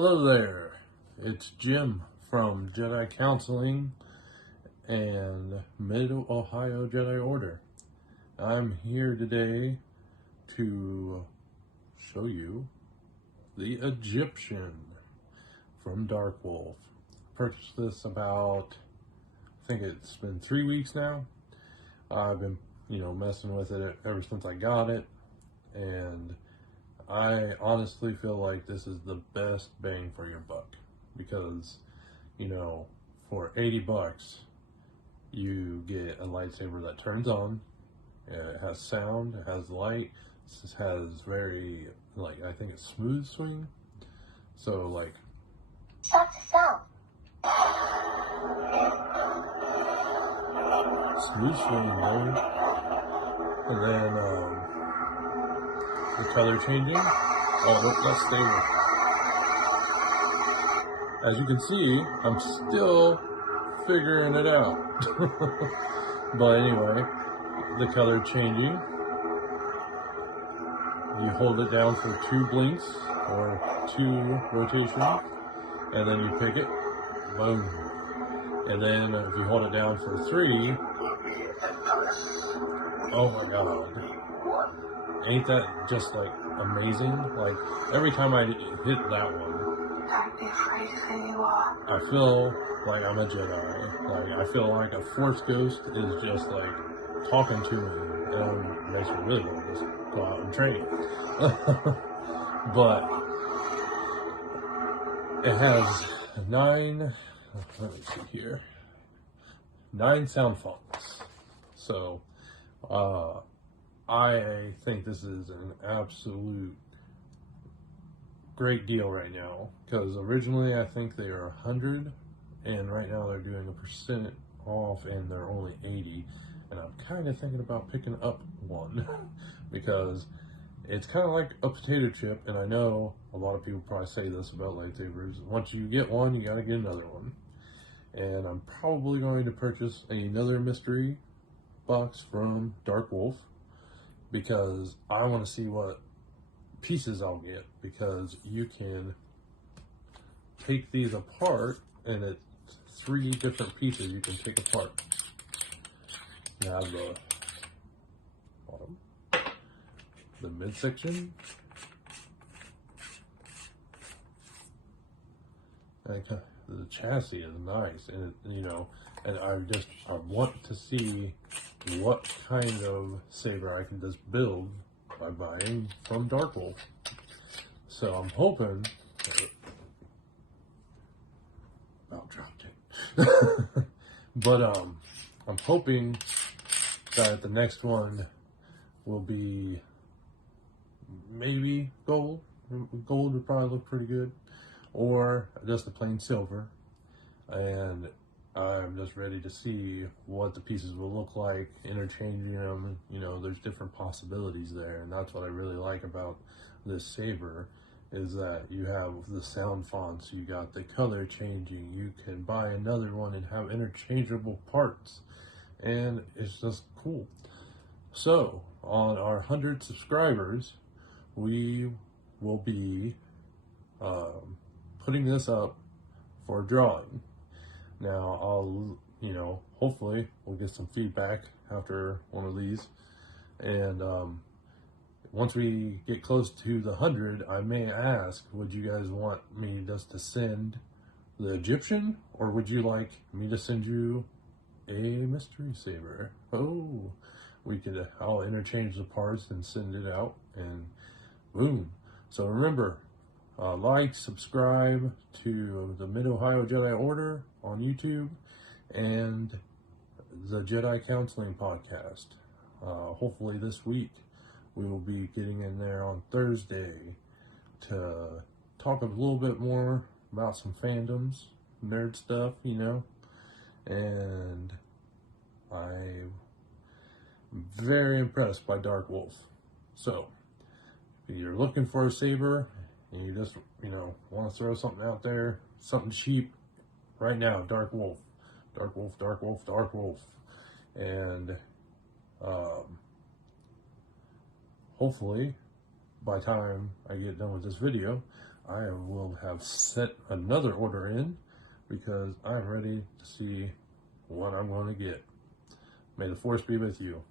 Hello there, it's Jim from Jedi Counseling and Mid-Ohio Jedi Order. I'm here today to show you the Egyptian from Dark Wolf. Purchased this about, I think it's been 3 weeks now. I've been, messing with it ever since I got it, and I honestly feel like this is the best bang for your buck because, for $80, you get a lightsaber that turns on. It has sound, it has light, it has very, I think it's smooth swing. So, Start the sound. smooth swing mode. And then, the color changing. Oh, nope, that's stable. As you can see, I'm still figuring it out. But anyway, the color changing. You hold it down for 2 blinks or 2 rotations, and then you pick it. Boom. And then if you hold it down for 3, oh my god. Ain't that just amazing? Every time I hit that one, Don't be afraid of who you are. I feel like I'm a Jedi. I feel like a Force ghost is just talking to me, and it makes me really want to just go out and train. But it has 9, let me see here, 9 sound fonts. So, I think this is an absolute great deal right now, because originally I think they are 100, and right now they're doing a % off and they're only 80, and I'm kind of thinking about picking up one because it's kind of like a potato chip, and I know a lot of people probably say this about lightsabers. Once you get one, you gotta get another one, and I'm probably going to purchase another mystery box from Dark Wolf because I want to see what pieces I'll get, because you can take these apart, and it's 3 different pieces you can take apart. You have the bottom, the midsection, the chassis is nice, and and I want to see what kind of saber I can just build by buying from Dark Wolf. So I'm hoping, dropped it. But I'm hoping that the next one will be maybe gold. Gold would probably look pretty good, or just a plain silver. And I'm just ready to see what the pieces will look like, interchanging them. There's different possibilities there, and that's what I really like about this saber, is that you have the sound fonts, you got the color changing, you can buy another one and have interchangeable parts, and it's just cool. So, on our 100 subscribers, we will be putting this up for drawing. Now, I'll, hopefully we'll get some feedback after one of these. And once we get close to the 100, I may ask, would you guys want me just to send the Egyptian, or would you like me to send you a mystery saber? Oh, I'll interchange the parts and send it out, and boom. So remember, like, subscribe to the Mid-Ohio Jedi Order on YouTube and the Jedi Counseling podcast. Hopefully this week we will be getting in there on Thursday to talk a little bit more about some fandoms, nerd stuff, and I'm very impressed by Dark Wolf. So, if you're looking for a saber and you just, want to throw something out there, something cheap, right now, Dark Wolf. Dark Wolf, Dark Wolf, Dark Wolf. And hopefully, by the time I get done with this video, I will have sent another order in because I'm ready to see what I'm going to get. May the force be with you.